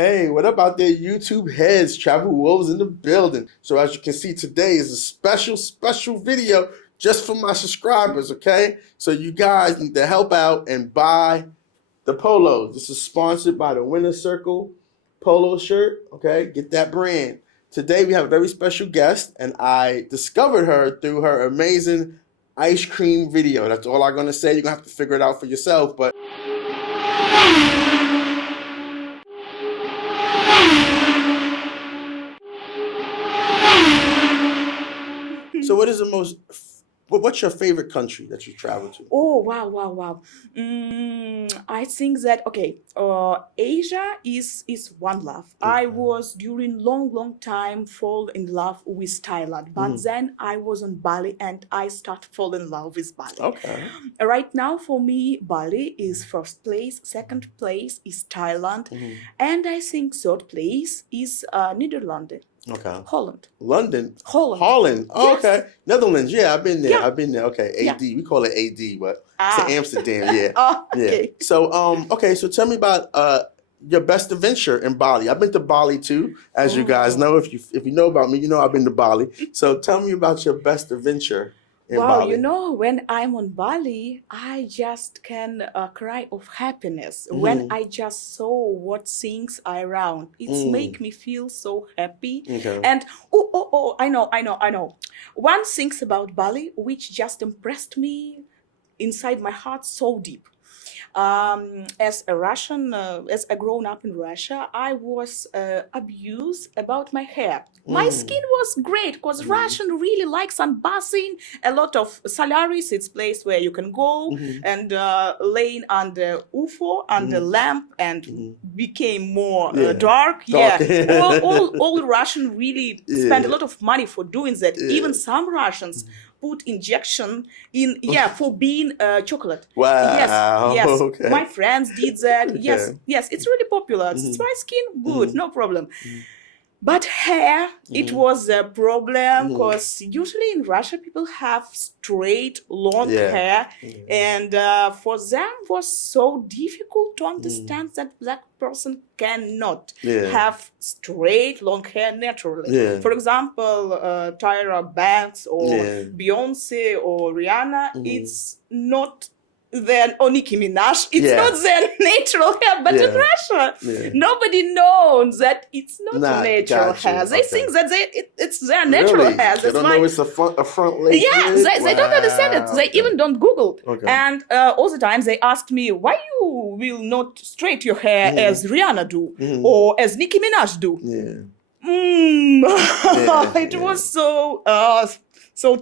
Hey, what about their YouTube heads? Travel Wolves in the building. So as you can see, today is a special video just for my subscribers, okay? So you guys need to help out and buy the Polo. This is sponsored by the Winner Circle Polo shirt, okay? Get that brand. Today we have a very special guest, and I discovered her through her amazing ice cream video. That's all I'm gonna say. You're gonna have to figure it out for yourself, but so what's your favorite country that you travel to? Oh, wow. I think that, Asia is one love. I was during long time fall in love with Thailand, but then I was on Bali and I start fall in love with Bali. Okay. Right now for me, Bali is first place, second place is Thailand, and I think third place is Netherlands. Okay. Holland. London. Holland. Oh, Yes. okay. Netherlands. Yeah, I've been there. Yeah. I've been there. Okay. AD. We call it AD, but it's Amsterdam. Yeah. Oh, okay. Yeah. So So tell me about your best adventure in Bali. I've been to Bali too, as you guys know. If you know about me, you know I've been to Bali. So tell me about your best adventure in Bali. When I'm on Bali, I just can cry of happiness. When I just saw what things are around, it make me feel so happy. Okay. And I know. One thing about Bali which just impressed me inside my heart so deep. As a Russian, as a grown up in Russia, I was abused about my hair. My skin was great because Russian really like sunbathing. A lot of salaries, it's place where you can go and laying under UFO, under lamp, and became more dark. Dark. Yeah, all Russian really spend a lot of money for doing that. Even some Russians put injection in for being chocolate. Wow. Yes. Okay. My friends did that. Okay. Yes, it's really popular. It's my skin, good, no problem. But hair, it was a problem because usually in Russia people have straight, long hair, and for them was so difficult to understand that black person cannot have straight, long hair naturally. Yeah. For example, Tyra Banks or Beyonce or Rihanna, it's not their, or Nicki Minaj, it's not their natural hair, but in Russia, nobody knows that it's not natural hair. They think that it's their natural hair. They don't know it's a front lace. Yeah, they don't understand it. They even don't Google it. Okay. And all the time they asked me, why you will not straight your hair as Rihanna do or as Nicki Minaj do? It was so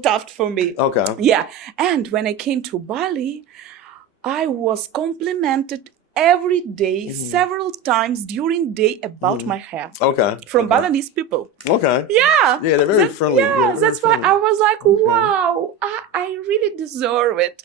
tough for me. Okay. Yeah. And when I came to Bali, I was complimented every day, several times during day about my hair. Okay. From Balinese people. Okay. Yeah. Yeah, they're very friendly. Yeah, that's why I was like, wow, I really deserve it.